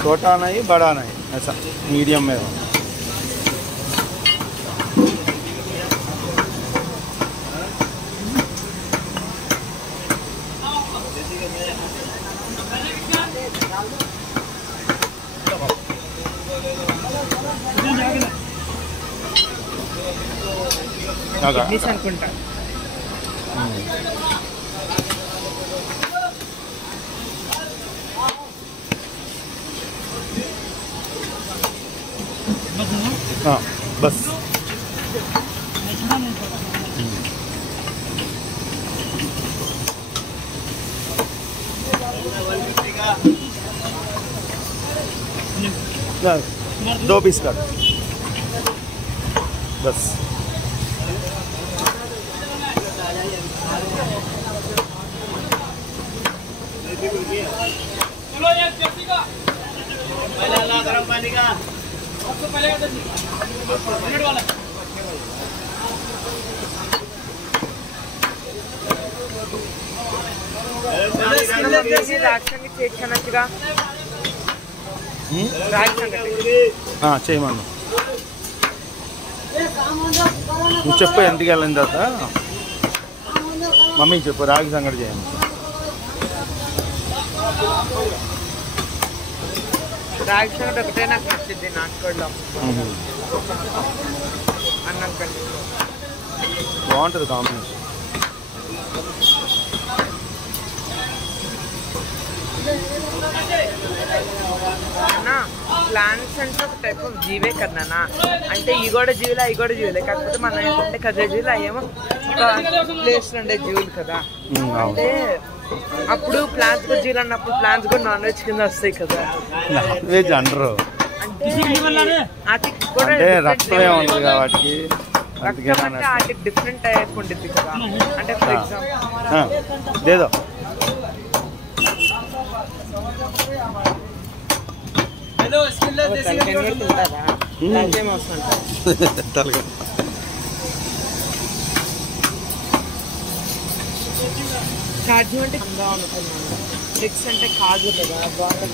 छोटा नहीं बड़ा नहीं, ऐसा मीडियम में हो। అనుకుంటా हाँ बस दो पीस कर बस। पहले गरम पानी का सबसे पहले मिनट वाला రాగి సంగటి చేయొచ్చనట్టుగా రాగి సంగటి చేయమన్నా నువ్వు చెప్పు ఎంతకి వెళ్ళిన తర్వాత మమ్మీకి చెప్పు రాగి సంగటి చేయమని। రాగి సంగటి ఒకటే నాకు నచ్చింది నాటుకోవడం అన్నం కంటే బాగుంటుంది కాంబినేషన్। ప్లాంట్స్ అంటే ఒక టైప్ ఆఫ్ జీవే కదనా, అంటే ఈ కూడా జీవులే ఈ కూడా జీవులే, కాకపోతే మన ఏంటంటే కదే జీవులు అయ్యేమో ఒక ప్లేస్ ఉండే జీవులు కదా। అంటే అప్పుడు ప్లాంట్స్ కూడా జీవులు అన్నప్పుడు ప్లాంట్స్ కూడా నాన్ వెజ్ కింద వస్తాయి కదా, నాన్ వెజ్ అంటారు అంటే కూడా రక్తమే ఉంది కాబట్టి వాటికి డిఫరెంట్ టైప్ ఉంటుంది కదా। అంటే ఫర్ ఎగ్జాంపుల్ లేదో ఛార్జింగ్ అంటే కింద అనుకున్నాను, ట్రిక్స్ అంటే కాదు కదా, బాగా